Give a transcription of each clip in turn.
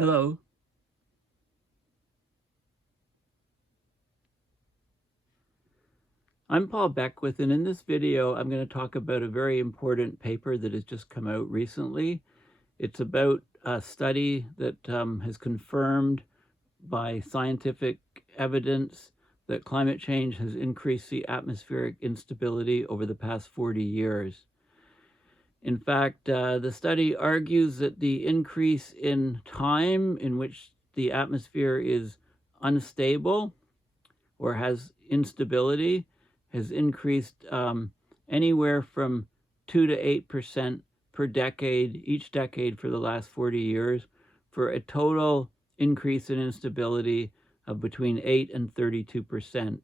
Hello. I'm Paul Beckwith, and in this video I'm going to talk about a very important paper that has just come out recently. It's about a study that has confirmed by scientific evidence that climate change has increased the atmospheric instability over the past 40 years. In fact, the study argues that the increase in time in which the atmosphere is unstable or has instability has increased anywhere from 2 to 8% per decade, each decade for the last 40 years, for a total increase in instability of between 8 and 32%.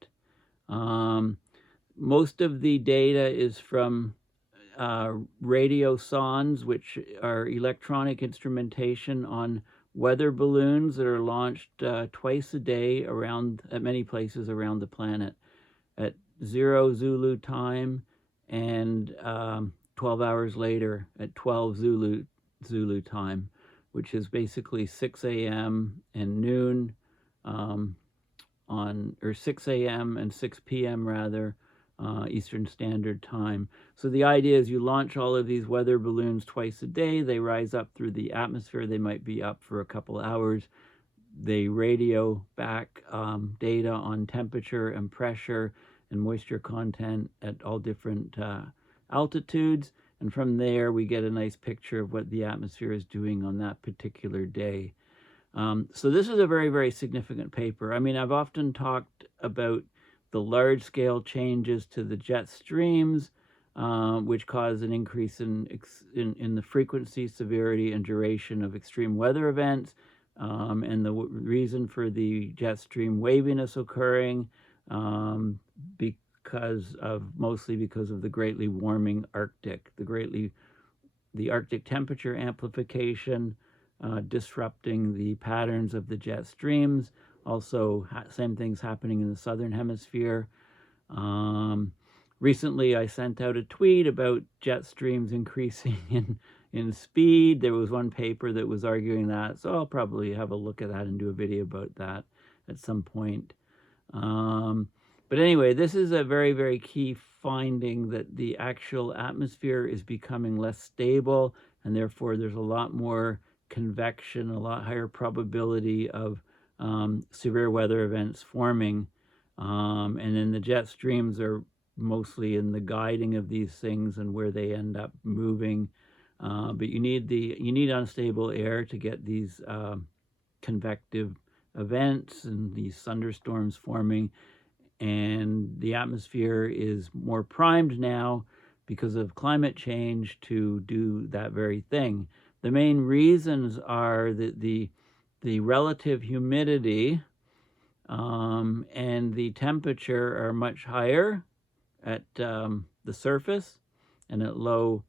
Most of the data is from radiosondes, which are electronic instrumentation on weather balloons that are launched twice a day at many places around the planet at 0 Zulu time and 12 hours later at 12 Zulu time, which is basically 6 a.m. and noon or 6 a.m. and 6 p.m. rather, Eastern Standard Time. So the idea is you launch all of these weather balloons twice a day. They rise up through the atmosphere. They might be up for a couple hours. They radio back data on temperature and pressure and moisture content at all different altitudes. And from there, we get a nice picture of what the atmosphere is doing on that particular day. So this is a very, very significant paper. I mean, I've often talked about the large-scale changes to the jet streams, which cause an increase in the frequency, severity, and duration of extreme weather events, and the reason for the jet stream waviness occurring mostly because of the greatly warming Arctic, the Arctic temperature amplification disrupting the patterns of the jet streams. Also, same things happening in the southern hemisphere. Recently, I sent out a tweet about jet streams increasing in speed. There was one paper that was arguing that, so I'll probably have a look at that and do a video about that at some point. But anyway, this is a very, very key finding that the actual atmosphere is becoming less stable, and therefore there's a lot more convection, a lot higher probability of severe weather events forming. And then the jet streams are mostly in the guiding of these things and where they end up moving. But you need unstable air to get these convective events and these thunderstorms forming. And the atmosphere is more primed now because of climate change to do that very thing. The main reasons are that the relative humidity and the temperature are much higher at the surface and at low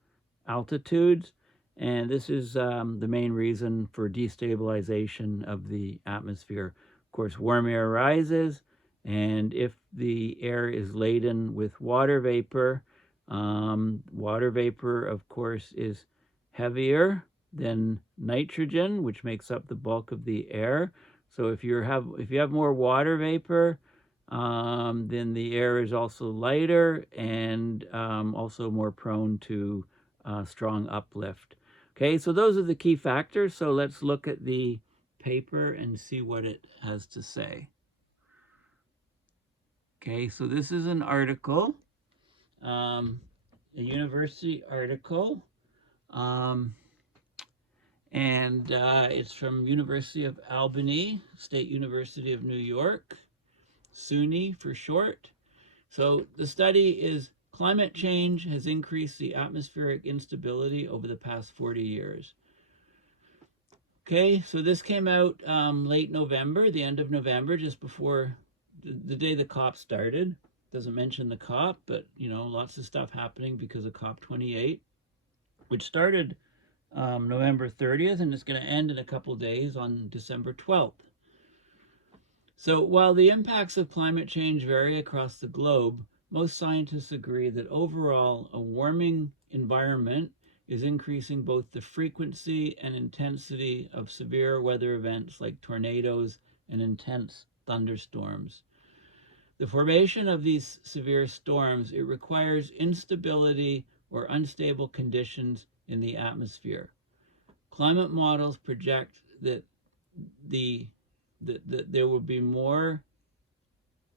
altitudes. And this is the main reason for destabilization of the atmosphere. Of course, warm air rises, and if the air is laden with water vapor, of course, is heavier than nitrogen, which makes up the bulk of the air. So if you have more water vapor, then the air is also lighter and also more prone to strong uplift. Okay, so those are the key factors. So let's look at the paper and see what it has to say. Okay, so this is an article, a university article, and it's from University of Albany, State University of New York, SUNY for short. So the study is climate change has increased the atmospheric instability over the past 40 years. Okay, so this came out late November, the end of November, just before the day the COP started. Doesn't mention the COP, but lots of stuff happening because of COP28, which started November 30th, and it's going to end in a couple days on December 12th. So while the impacts of climate change vary across the globe, most scientists agree that overall a warming environment is increasing both the frequency and intensity of severe weather events like tornadoes and intense thunderstorms. The formation of these severe storms, it requires instability or unstable conditions in the atmosphere. Climate models project that there will be more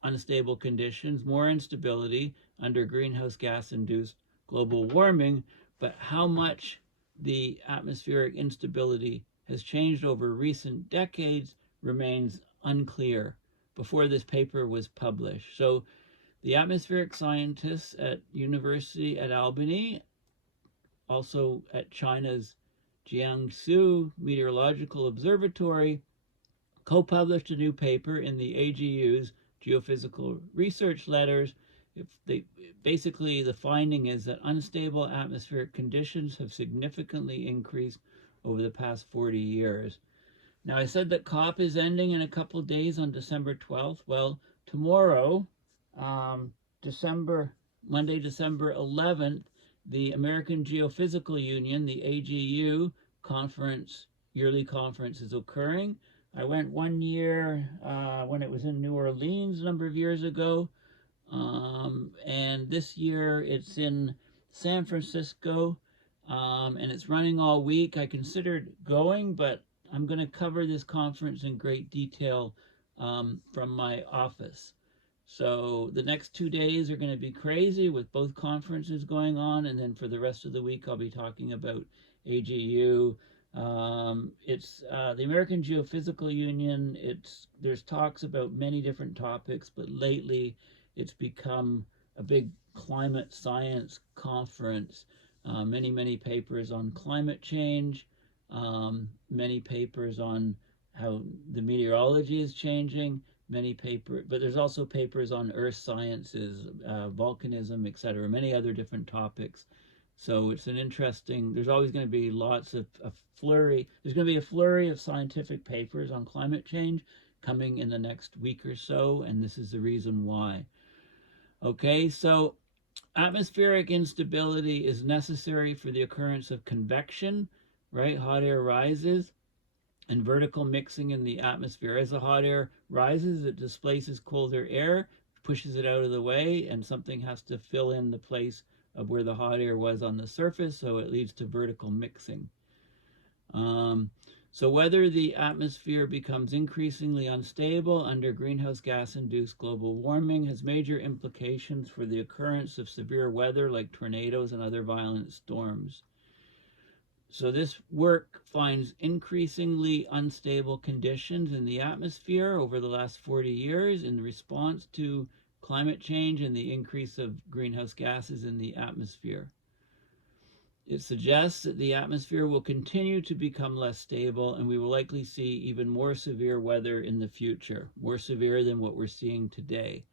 unstable conditions, more instability under greenhouse gas-induced global warming, but how much the atmospheric instability has changed over recent decades remains unclear before this paper was published. So the atmospheric scientists at University at Albany, also at China's Jiangsu Meteorological Observatory, co-published a new paper in the AGU's Geophysical Research Letters. Basically, the finding is that unstable atmospheric conditions have significantly increased over the past 40 years. Now, I said that COP is ending in a couple of days on December 12th. Well, tomorrow, Monday, December 11th, the American Geophysical Union, the AGU yearly conference is occurring. I went one year when it was in New Orleans a number of years ago, and this year it's in San Francisco, and it's running all week. I considered going, but I'm going to cover this conference in great detail from my office. So the next 2 days are going to be crazy with both conferences going on, and then for the rest of the week I'll be talking about AGU. It's the American Geophysical Union. There's talks about many different topics, but lately it's become a big climate science conference. Many papers on climate change, many papers on how the meteorology is changing, but there's also papers on earth sciences, volcanism, etc., many other different topics. So it's an interesting, there's always going to be lots of flurry. There's going to be a flurry of scientific papers on climate change coming in the next week or so, and this is the reason why. Okay, so atmospheric instability is necessary for the occurrence of convection, right? Hot air rises, and vertical mixing in the atmosphere. As the hot air rises, it displaces colder air, pushes it out of the way, and something has to fill in the place of where the hot air was on the surface, so it leads to vertical mixing. So whether the atmosphere becomes increasingly unstable under greenhouse gas-induced global warming has major implications for the occurrence of severe weather like tornadoes and other violent storms. So this work finds increasingly unstable conditions in the atmosphere over the last 40 years in response to climate change and the increase of greenhouse gases in the atmosphere. It suggests that the atmosphere will continue to become less stable, and we will likely see even more severe weather in the future, more severe than what we're seeing today.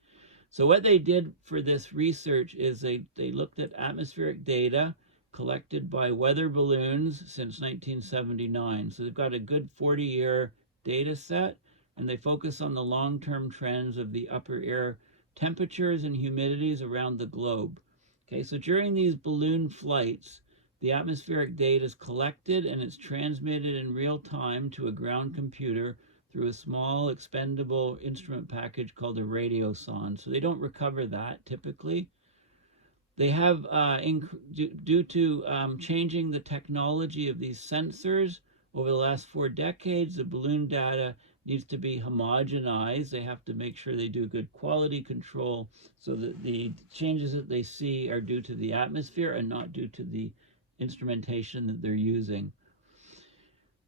So what they did for this research is they looked at atmospheric data collected by weather balloons since 1979. So they've got a good 40-year data set, and they focus on the long-term trends of the upper air temperatures and humidities around the globe. Okay, so during these balloon flights, the atmospheric data is collected and it's transmitted in real time to a ground computer through a small expendable instrument package called a radiosonde. So they don't recover that typically. They have, due to changing the technology of these sensors over the last 4 decades, the balloon data needs to be homogenized. They have to make sure they do good quality control so that the changes that they see are due to the atmosphere and not due to the instrumentation that they're using.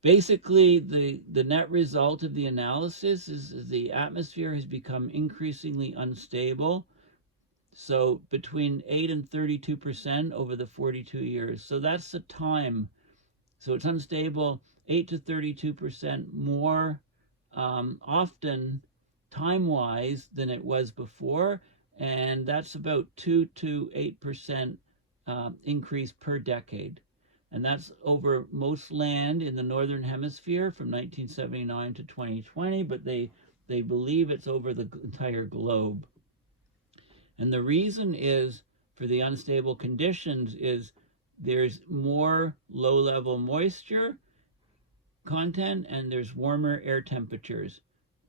Basically, the net result of the analysis is the atmosphere has become increasingly unstable. So between 8 and 32% over the 42 years. So that's the time. So it's unstable 8 to 32% more often time-wise than it was before. And that's about 2 to 8% increase per decade. And that's over most land in the Northern Hemisphere from 1979 to 2020, but they believe it's over the entire globe. And the reason is for the unstable conditions is there's more low-level moisture content and there's warmer air temperatures,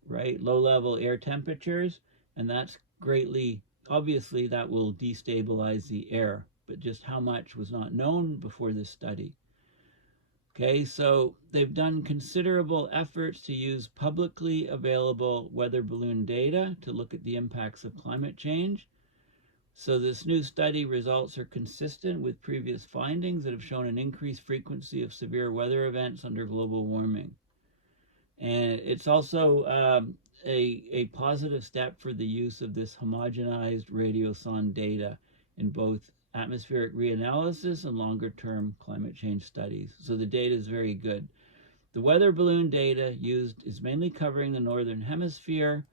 right? Low-level air temperatures, and that's greatly, obviously that will destabilize the air, but just how much was not known before this study. Okay, so they've done considerable efforts to use publicly available weather balloon data to look at the impacts of climate change. So this new study results are consistent with previous findings that have shown an increased frequency of severe weather events under global warming. And it's also a positive step for the use of this homogenized radiosonde data in both atmospheric reanalysis and longer-term climate change studies. So the data is very good. The weather balloon data used is mainly covering the northern hemisphere,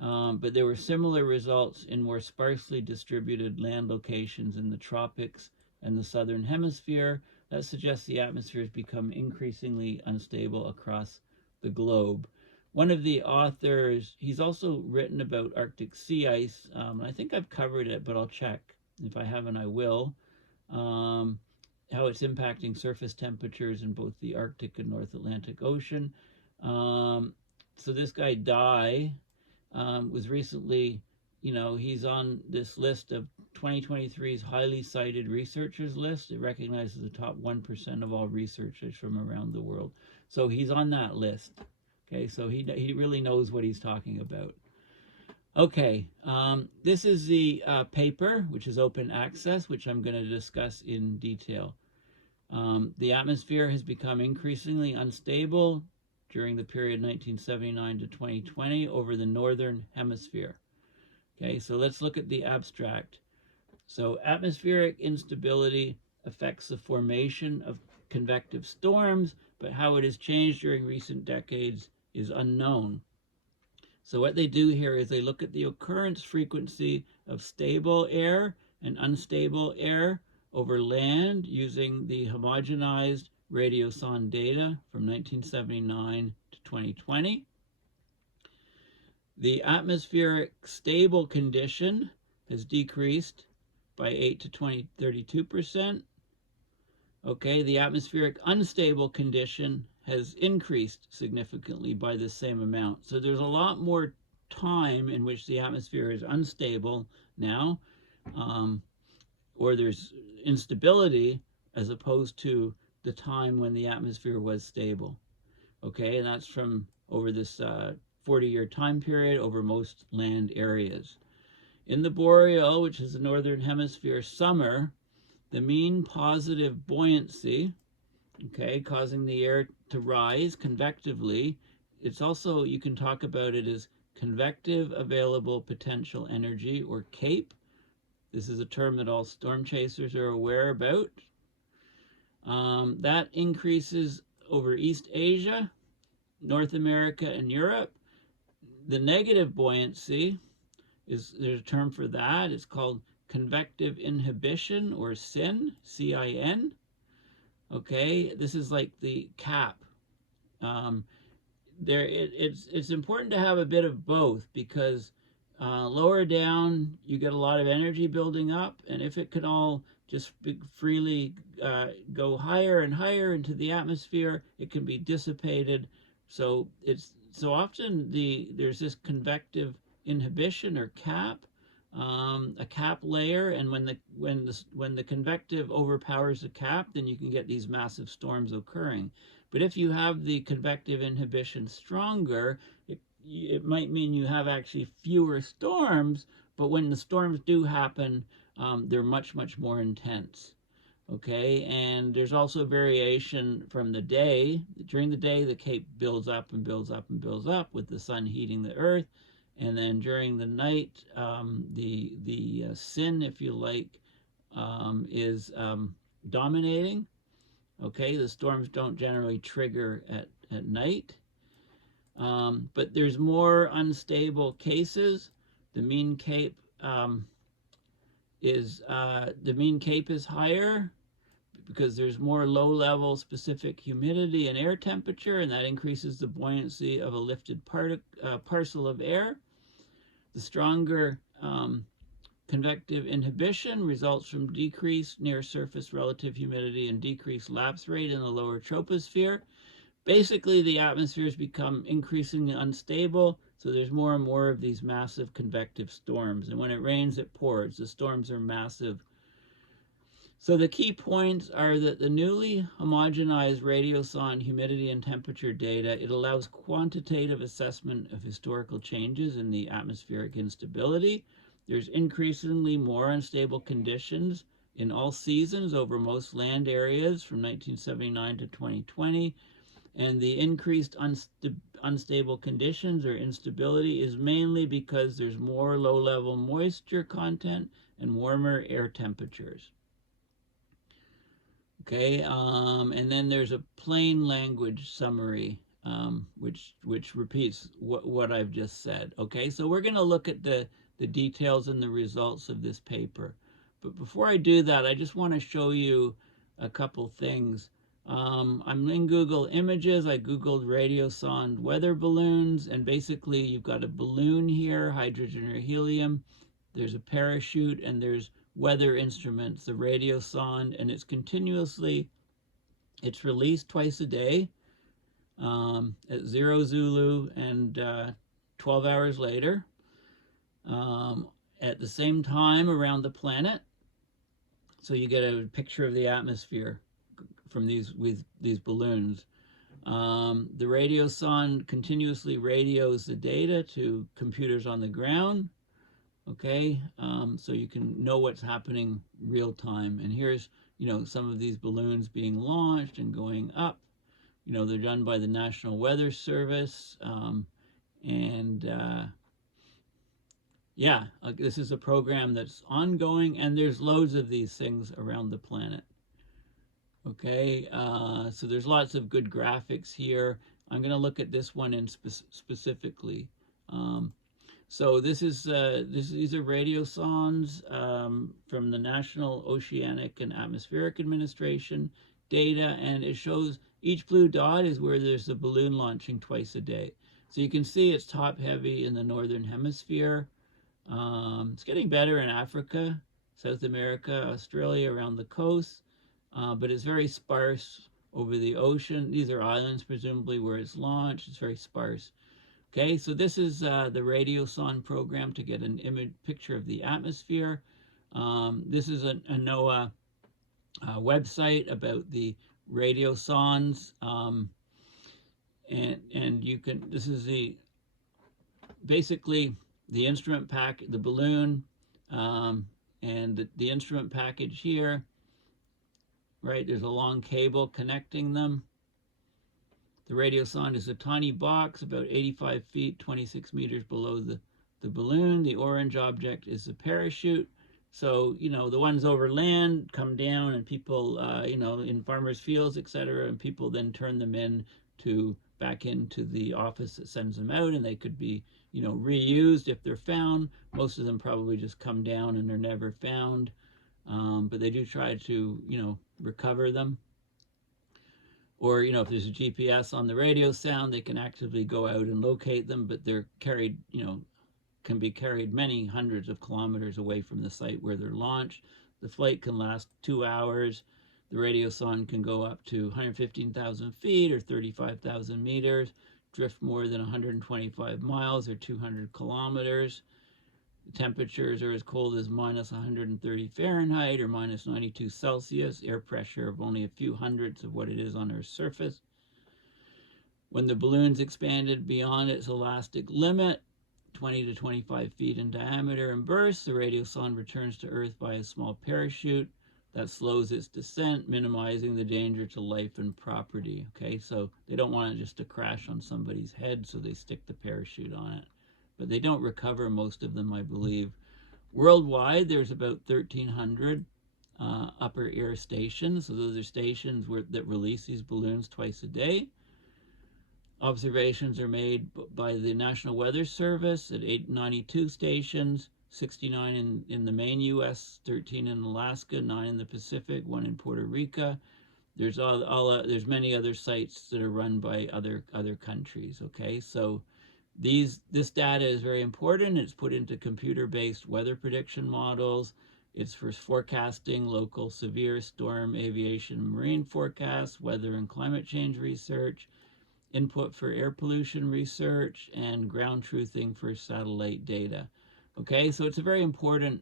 but there were similar results in more sparsely distributed land locations in the tropics and the southern hemisphere. That suggests the atmosphere has become increasingly unstable across the globe. One of the authors, he's also written about Arctic sea ice. I think I've covered it, but I'll check. If I haven't, I will. How it's impacting surface temperatures in both the Arctic and North Atlantic Ocean. So this guy, Dye, was recently, he's on this list of 2023's highly cited researchers list. It recognizes the top 1% of all researchers from around the world. So he's on that list. Okay, so he really knows what he's talking about. Okay, this is the paper, which is open access, which I'm going to discuss in detail. The atmosphere has become increasingly unstable during the period 1979 to 2020 over the northern hemisphere. Okay, so let's look at the abstract. So atmospheric instability affects the formation of convective storms, but how it has changed during recent decades is unknown. So what they do here is they look at the occurrence frequency of stable air and unstable air over land using the homogenized radiosonde data from 1979 to 2020. The atmospheric stable condition has decreased by 8 to 32%. Okay, the atmospheric unstable condition has increased significantly by the same amount. So there's a lot more time in which the atmosphere is unstable now, or there's instability as opposed to the time when the atmosphere was stable. Okay, and that's from over this 40-year time period over most land areas. In the boreal, which is the northern hemisphere summer, the mean positive buoyancy, okay, causing the air to rise convectively, it's also, you can talk about it as convective available potential energy, or CAPE. This is a term that all storm chasers are aware about. That increases over East Asia, North America, and Europe. The negative buoyancy there's a term for that. It's called Convective Inhibition, or CIN, C-I-N. Okay, this is like the cap. It's important to have a bit of both, because lower down you get a lot of energy building up, and if it can all just freely go higher and higher into the atmosphere, it can be dissipated. So often there's this convective inhibition, or cap, a cap layer, and when the convective overpowers the cap, then you can get these massive storms occurring. But if you have the convective inhibition stronger, it might mean you have actually fewer storms, but when the storms do happen, they're much more intense. Okay, and there's also variation from the day. During the day, the CAPE builds up and builds up and builds up with the sun heating the earth. And then during the night, the CIN, if you like, is dominating. Okay, the storms don't generally trigger at night. But there's more unstable cases. The mean CAPE is higher because there's more low-level specific humidity and air temperature, and that increases the buoyancy of a lifted parcel of air. The stronger Convective inhibition results from decreased near-surface relative humidity and decreased lapse rate in the lower troposphere. Basically, the atmospheres become increasingly unstable, so there's more and more of these massive convective storms. And when it rains, it pours. The storms are massive. So the key points are that the newly homogenized radiosonde humidity and temperature data, it allows quantitative assessment of historical changes in the atmospheric instability. There's increasingly more unstable conditions in all seasons over most land areas from 1979 to 2020. And the increased unstable conditions or instability is mainly because there's more low-level moisture content and warmer air temperatures. Okay, and then there's a plain language summary, which repeats what I've just said. Okay, so we're going to look at the details and the results of this paper. But before I do that, I just want to show you a couple things. I'm in Google Images. I Googled radiosonde weather balloons, and basically you've got a balloon here, hydrogen or helium. There's a parachute, and there's weather instruments, the radiosonde, and it's released twice a day at 0 Zulu and 12 hours later at the same time around the planet. So you get a picture of the atmosphere from these balloons. The radiosonde continuously radios the data to computers on the ground. Okay, so you can know what's happening real time. And here's, some of these balloons being launched and going up. They're done by the National Weather Service. Yeah, this is a program that's ongoing, and there's loads of these things around the planet. Okay, so there's lots of good graphics here. I'm going to look at this one in specifically. So these are radiosondes from the National Oceanic and Atmospheric Administration data, and it shows each blue dot is where there's a balloon launching twice a day. So you can see it's top heavy in the northern hemisphere. It's getting better in Africa, South America, Australia, around the coast, but it's very sparse over the ocean. These are islands, presumably, where it's launched. It's very sparse. Okay, so this is the radiosonde program to get an image picture of the atmosphere. This is a NOAA website about the radiosondes, and you can. This is basically the instrument pack, the balloon, and the instrument package here. Right, there's a long cable connecting them. The radiosonde is a tiny box, about 85 feet, 26 meters below the balloon. The orange object is the parachute. So, the ones over land come down, and people, in farmers' fields, etc., and people then turn them back into the office that sends them out, and they could be, reused if they're found. Most of them probably just come down and they're never found. But they do try to, recover them. Or, if there's a GPS on the radio sound, they can actively go out and locate them, but they're carried, can be carried many hundreds of kilometers away from the site where they're launched. The flight can last 2 hours. The radiosonde can go up to 115,000 feet or 35,000 meters, drift more than 125 miles or 200 kilometers. The temperatures are as cold as minus 130 Fahrenheit or minus 92 Celsius, air pressure of only a few hundredths of what it is on Earth's surface. When the balloon's expanded beyond its elastic limit, 20 to 25 feet in diameter, and bursts, the radiosonde returns to Earth by a small parachute that slows its descent, minimizing the danger to life and property. Okay, so they don't want it just to crash on somebody's head, so they stick the parachute on it. But they don't recover most of them, I believe. Worldwide, there's about 1,300 upper air stations. So those are stations that release these balloons twice a day. Observations are made by the National Weather Service at 892 stations, 69 in the main U.S., 13 in Alaska, 9 in the Pacific, 1 in Puerto Rico. There's there's many other sites that are run by other countries. Okay, so This data is very important. It's put into computer-based weather prediction models. It's for forecasting local severe storm, aviation, and marine forecasts, weather and climate change research, input for air pollution research, and ground truthing for satellite data. Okay, so it's a very important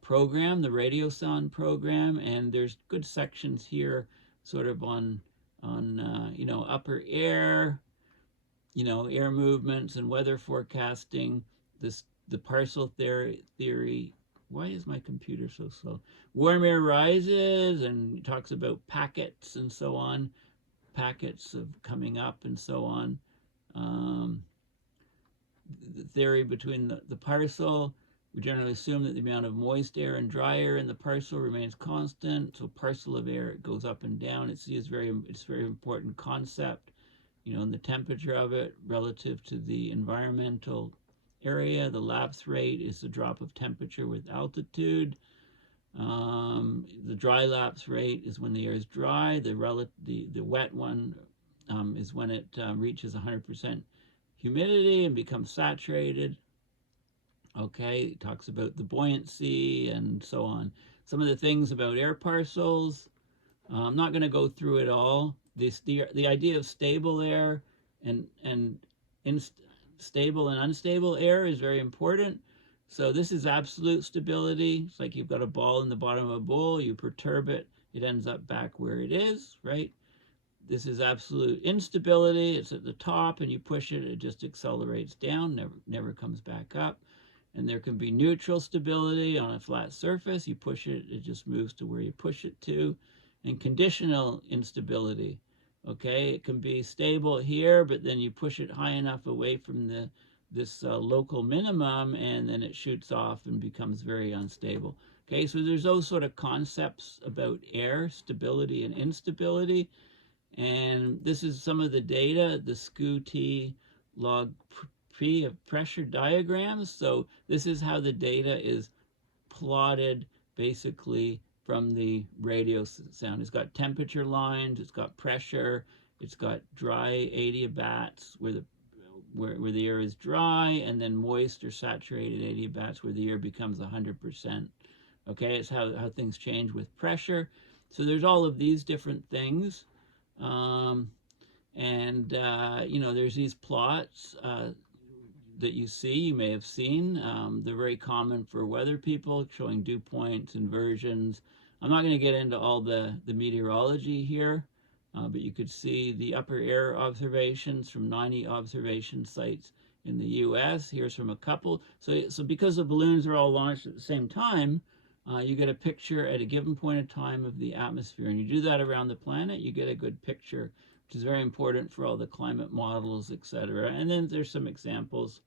program, the radiosonde program, and there's good sections here sort of on you know, upper air, you know, air movements and weather forecasting, the parcel theory. Why is my computer so slow? Warm air rises, and talks about packets and so on, packets of coming up and so on. The theory between the parcel, we generally assume that the amount of moist air and dry air in the parcel remains constant. So parcel of air, it goes up and down. It's very important concept, you know, and the temperature of it relative to the environmental area. The lapse rate is the drop of temperature with altitude. The dry lapse rate is when the air is dry. The wet one is when it reaches 100% humidity and becomes saturated. Okay, it talks about the buoyancy and so on. Some of the things about air parcels. I'm not going to go through it all. The idea of stable air and stable and unstable air is very important. So this is absolute stability. It's like you've got a ball in the bottom of a bowl, you perturb it, it ends up back where it is, right? This is absolute instability. It's at the top, and you push it, it just accelerates down, never comes back up. And there can be neutral stability on a flat surface. You push it, it just moves to where you push it to. And conditional instability. Okay, it can be stable here, but then you push it high enough away from this local minimum, and then it shoots off and becomes very unstable. Okay, so there's those sort of concepts about air, stability and instability. And this is some of the data, the SCU-T log P of pressure diagrams. So this is how the data is plotted basically from the radio sound. It's got temperature lines, it's got pressure, it's got dry adiabats where the air is dry, and then moist or saturated adiabats where the air becomes 100%. Okay, it's how things change with pressure. So there's all of these different things. You know, there's these plots that you see, you may have seen. They're very common for weather people, showing dew points, inversions. I'm not going to get into all the meteorology here, but you could see the upper air observations from 90 observation sites in the US. Here's from a couple. So because the balloons are all launched at the same time, you get a picture at a given point in time of the atmosphere. And you do that around the planet, you get a good picture, which is very important for all the climate models, etc. And then there's some examples.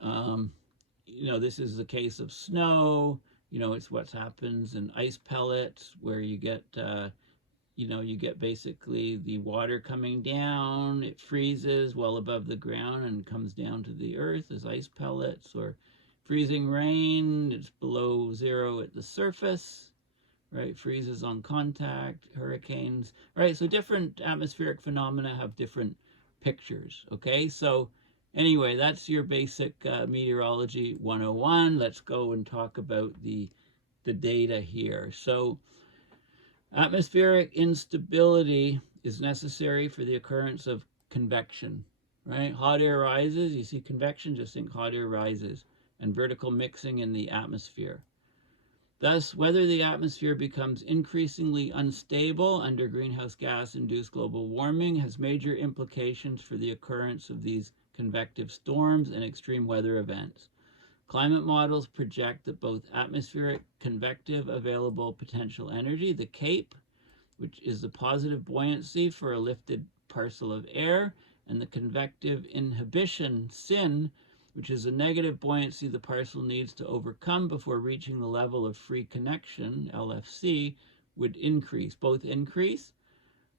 You know, this is the case of snow. You know, it's what happens in ice pellets, where you get, you know, you get basically the water coming down. It freezes well above the ground and comes down to the earth as ice pellets. Or freezing rain, it's below zero at the surface, right? Freezes on contact, hurricanes, right? So different atmospheric phenomena have different pictures, okay? So anyway, that's your basic meteorology 101. Let's go and talk about the data here. So atmospheric instability is necessary for the occurrence of convection, right? Hot air rises, you see convection, just think hot air rises, and vertical mixing in the atmosphere. Thus, whether the atmosphere becomes increasingly unstable under greenhouse gas-induced global warming has major implications for the occurrence of these convective storms and extreme weather events. Climate models project that both atmospheric convective available potential energy, the CAPE, which is the positive buoyancy for a lifted parcel of air, and the convective inhibition, SIN, which is a negative buoyancy the parcel needs to overcome before reaching the level of free connection, LFC, would increase. Both increase,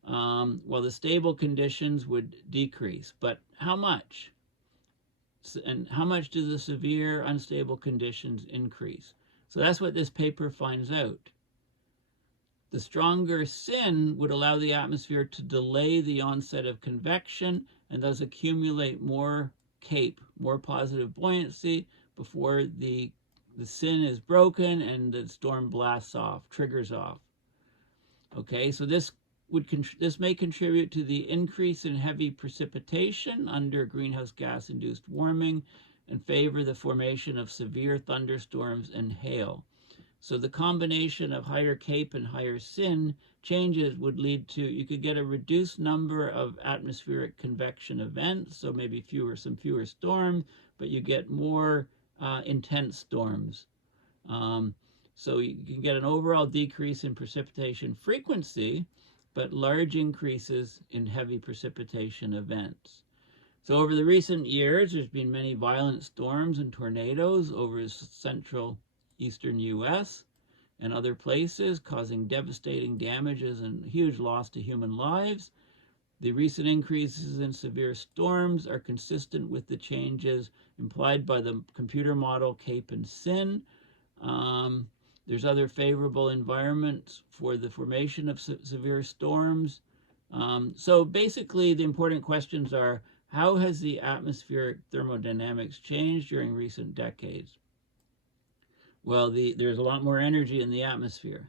while the stable conditions would decrease. But how much? And how much do the severe unstable conditions increase? So that's what this paper finds out. The stronger SIN would allow the atmosphere to delay the onset of convection and thus accumulate more CAPE, more positive buoyancy, before the sin is broken and the storm blasts off, triggers off. Okay, so this may contribute to the increase in heavy precipitation under greenhouse gas induced warming and favor the formation of severe thunderstorms and hail. So the combination of higher CAPE and higher SIN changes would lead to, you could get a reduced number of atmospheric convection events, so maybe some fewer storms, but you get more intense storms. So you can get an overall decrease in precipitation frequency, but large increases in heavy precipitation events. So over the recent years, there's been many violent storms and tornadoes over central eastern U.S. and other places, causing devastating damages and huge loss to human lives. The recent increases in severe storms are consistent with the changes implied by the computer model CAPE and SIN. There's other favorable environments for the formation of severe storms. So basically, the important questions are, how has the atmospheric thermodynamics changed during recent decades? Well, there's a lot more energy in the atmosphere.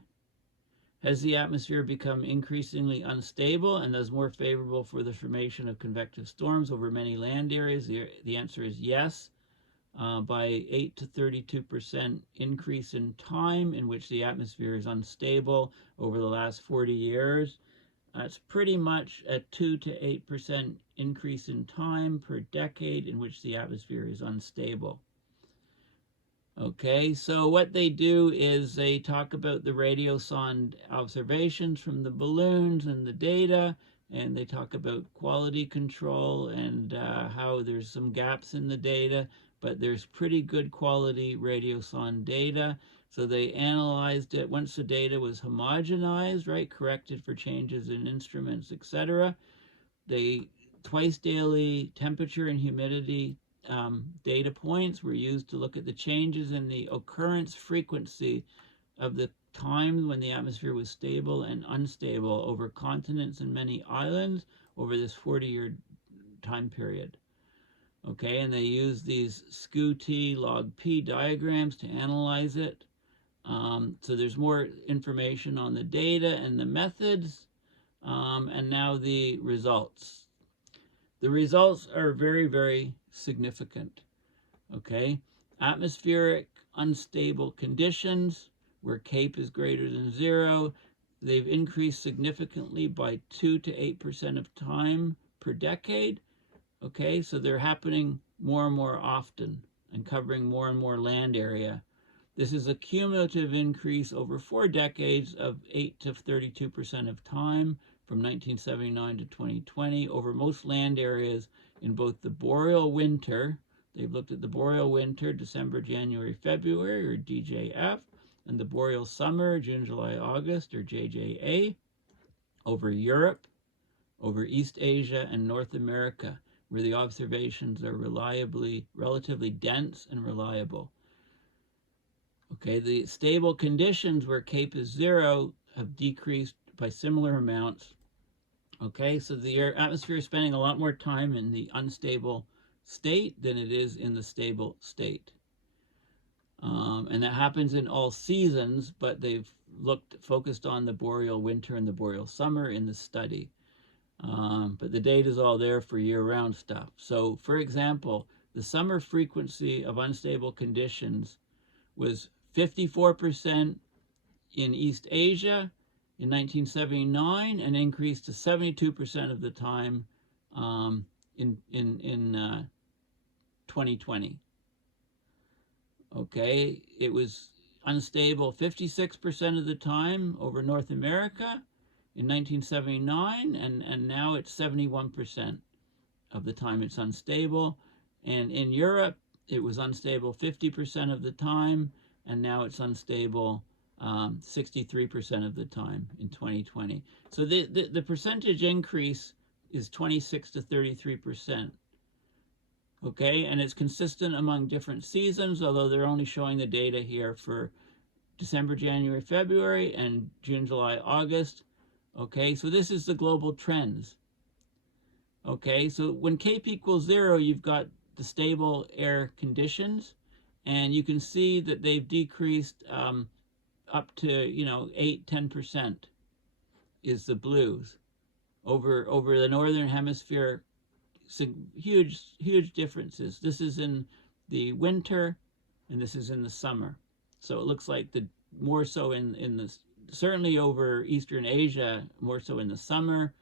Has the atmosphere become increasingly unstable and thus more favorable for the formation of convective storms over many land areas? The answer is yes. By 8 to 32% increase in time in which the atmosphere is unstable over the last 40 years. It's pretty much a 2 to 8% increase in time per decade in which the atmosphere is unstable. Okay, so what they do is they talk about the radiosonde observations from the balloons and the data, and they talk about quality control and how there's some gaps in the data, but there's pretty good quality radiosonde data. So they analyzed it once the data was homogenized, right, corrected for changes in instruments, etc. They twice daily temperature and humidity data points were used to look at the changes in the occurrence frequency of the time when the atmosphere was stable and unstable over continents and many islands over this 40-year time period. Okay, and they use these SCU-T log P diagrams to analyze it. So there's more information on the data and the methods, and now the results. The results are very, very significant. Okay, atmospheric unstable conditions where CAPE is greater than 0, they've increased significantly by 2 to 8% of time per decade. Okay, so they're happening more and more often and covering more and more land area. This is a cumulative increase over 4 decades of 8 to 32% of time from 1979 to 2020 over most land areas in both the boreal winter. They've looked at the boreal winter, December, January, February, or DJF, and the boreal summer, June, July, August, or JJA, over Europe, over East Asia, and North America, where the observations are relatively dense and reliable. Okay, the stable conditions where CAPE is 0 have decreased by similar amounts. Okay, so the atmosphere is spending a lot more time in the unstable state than it is in the stable state. And that happens in all seasons, but they've focused on the boreal winter and the boreal summer in the study. But the data is all there for year-round stuff. So, for example, the summer frequency of unstable conditions was 54% in East Asia in 1979 and increased to 72% of the time in 2020. Okay, it was unstable 56% of the time over North America in 1979, and now it's 71% of the time it's unstable. And in Europe, it was unstable 50% of the time, and now it's unstable 63% of the time in 2020. So the percentage increase is 26 to 33%. Okay, and it's consistent among different seasons, although they're only showing the data here for December, January, February, and June, July, August. Okay, so this is the global trends. Okay, so when Cape equals 0, you've got the stable air conditions, and you can see that they've decreased up to 8-10% is the blues over the northern hemisphere. Huge differences. This is in the winter, and this is in the summer. So it looks like the more so in the certainly over Eastern Asia, more so in the summer,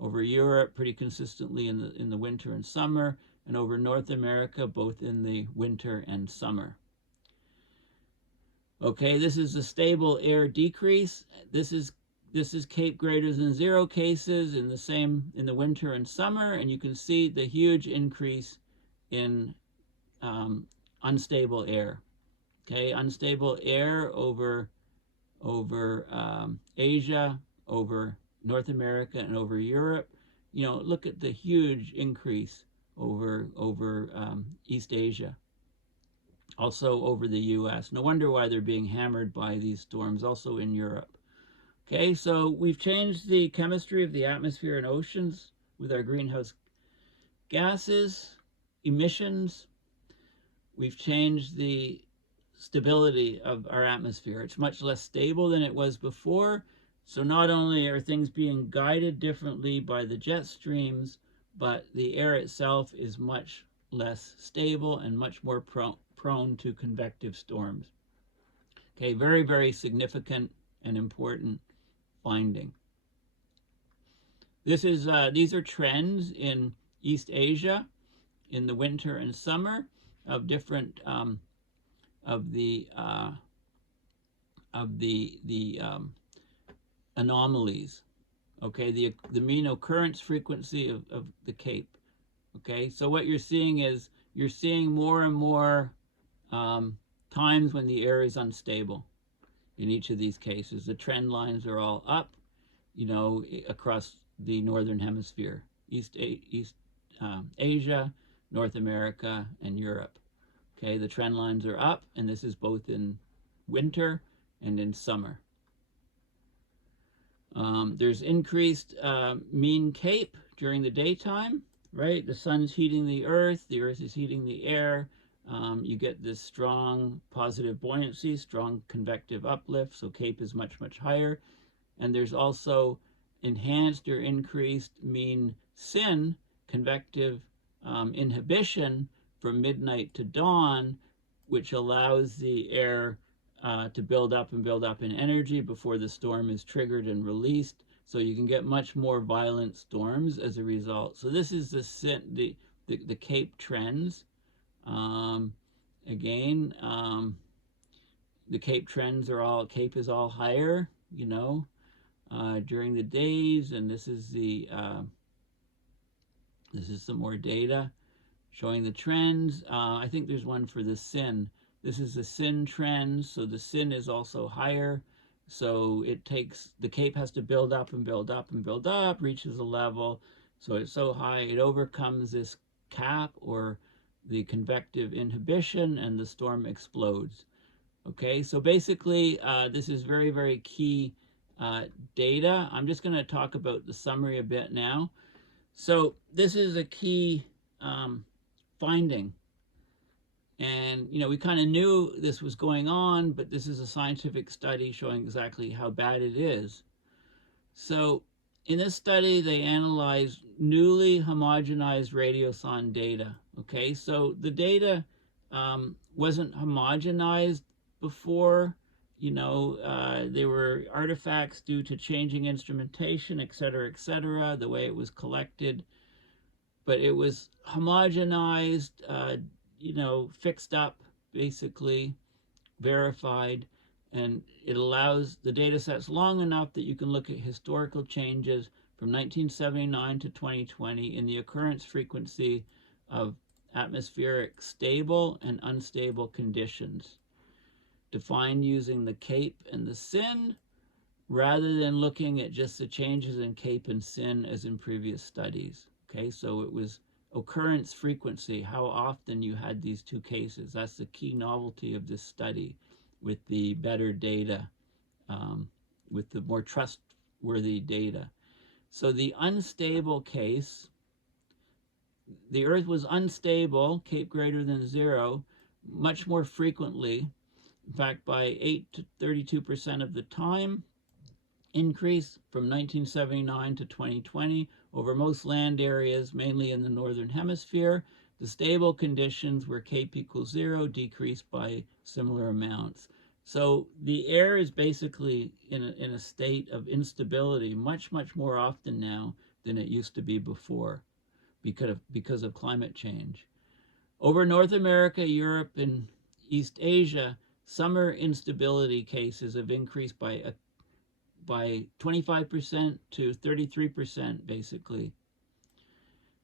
over Europe pretty consistently in the winter and summer, and over North America both in the winter and summer. Okay, this is the stable air decrease. This is Cape greater than 0 cases in the winter and summer, and you can see the huge increase in unstable air. Okay, unstable air over Asia, over North America, and over Europe. Look at the huge increase over East Asia. Also over the U.S. No wonder why they're being hammered by these storms, also in Europe. Okay, so we've changed the chemistry of the atmosphere and oceans with our greenhouse gases, emissions. We've changed the stability of our atmosphere. It's much less stable than it was before. So not only are things being guided differently by the jet streams, but the air itself is much less stable and much more prone to convective storms. Okay, very, very significant and important finding. These are trends in East Asia in the winter and summer of different anomalies. Okay, the mean occurrence frequency of the Cape. Okay, so what you're seeing is more and more times when the air is unstable. In each of these cases, the trend lines are all up, across the northern hemisphere, East Asia, North America, and Europe. Okay, the trend lines are up, and this is both in winter and in summer. There's increased mean Cape during the daytime, right? The sun's heating the earth is heating the air. You get this strong positive buoyancy, strong convective uplift, so Cape is much, much higher. And there's also enhanced or increased mean SIN, convective inhibition, from midnight to dawn, which allows the air to build up in energy before the storm is triggered and released. So you can get much more violent storms as a result. So this is the Cape trends. Again, the Cape trends Cape is all higher, during the days, and this is some more data showing the trends. I think there's one for the SIN. This is the SIN trend, so the SIN is also higher. So the Cape has to build up and build up and build up, reaches a level, so it's so high it overcomes this cap or the convective inhibition, and the storm explodes. Okay, so basically this is very, very key data. I'm just going to talk about the summary a bit now. So this is a key finding, and we kind of knew this was going on, but this is a scientific study showing exactly how bad it is. So in this study, they analyzed newly homogenized radiosonde data. Okay, so the data wasn't homogenized before. There were artifacts due to changing instrumentation, et cetera, the way it was collected. But it was homogenized, fixed up, basically, verified, and it allows the data sets long enough that you can look at historical changes from 1979 to 2020 in the occurrence frequency of atmospheric stable and unstable conditions, defined using the Cape and the SIN, rather than looking at just the changes in Cape and SIN as in previous studies. Okay, so it was occurrence frequency, how often you had these two cases. That's the key novelty of this study, with the better data, with the more trustworthy data. So the unstable case the Earth was unstable, Cape greater than 0, much more frequently. In fact, by 8 to 32% of the time, increase from 1979 to 2020 over most land areas, mainly in the Northern Hemisphere. The stable conditions where Cape equals 0 decreased by similar amounts. So the air is basically in a state of instability much more often now than it used to be before because of climate change. Over North America, Europe, and East Asia, summer instability cases have increased by 25% to 33%, basically.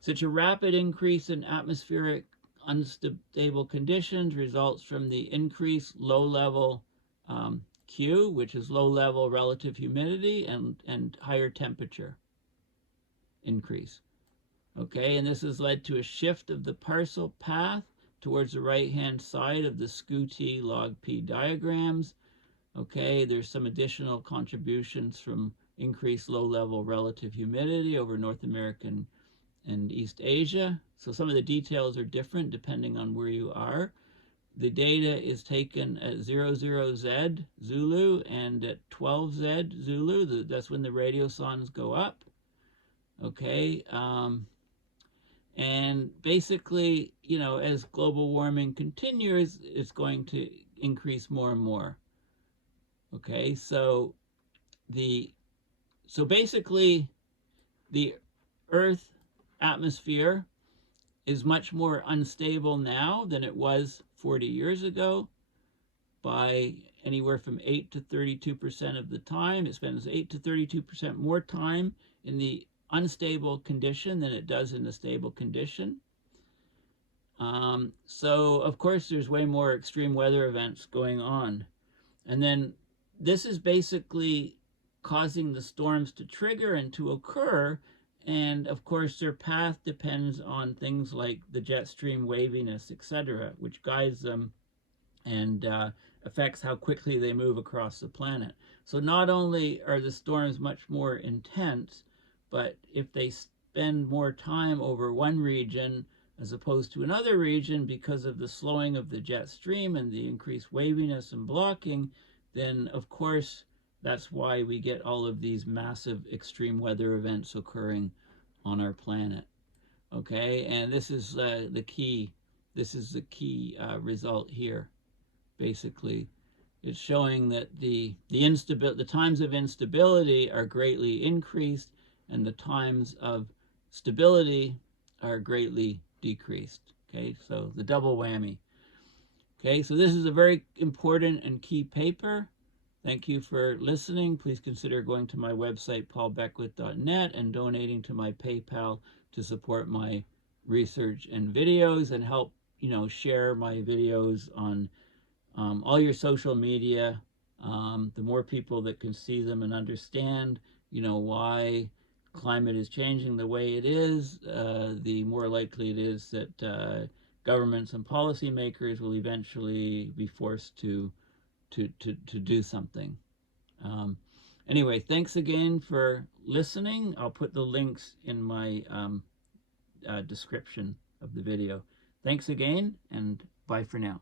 Such a rapid increase in atmospheric unstable conditions results from the increased low-level Q, which is low-level relative humidity, and higher temperature increase. Okay, and this has led to a shift of the parcel path towards the right-hand side of the SCU-T log P diagrams. Okay, there's some additional contributions from increased low-level relative humidity over North America and East Asia. So some of the details are different depending on where you are. The data is taken at 00Z Zulu and at 12Z Zulu. That's when the radiosondes go up. Okay, and basically, you know, as global warming continues, it's going to increase more and more. Okay, so basically the Earth atmosphere is much more unstable now than it was 40 years ago by anywhere from 8 to 32% of the time. It spends 8 to 32% more time in the unstable condition than it does in the stable condition. So of course there's way more extreme weather events going on. And then this is basically causing the storms to trigger and to occur. And of course their path depends on things like the jet stream waviness, etc., which guides them and affects how quickly they move across the planet. So not only are the storms much more intense, but if they spend more time over one region as opposed to another region because of the slowing of the jet stream and the increased waviness and blocking, then of course that's why we get all of these massive extreme weather events occurring on our planet. Okay, and this is the key. This is the key result here. Basically, it's showing that the times of instability are greatly increased, and the times of stability are greatly decreased. Okay, so the double whammy. Okay, so this is a very important and key paper. Thank you for listening. Please consider going to my website, paulbeckwith.net, and donating to my PayPal to support my research and videos, and help, you know, share my videos on all your social media. The more people that can see them and understand, you know, why climate is changing the way it is, the more likely it is that governments and policymakers will eventually be forced to do something. Anyway, thanks again for listening. I'll put the links in my description of the video. Thanks again, and bye for now.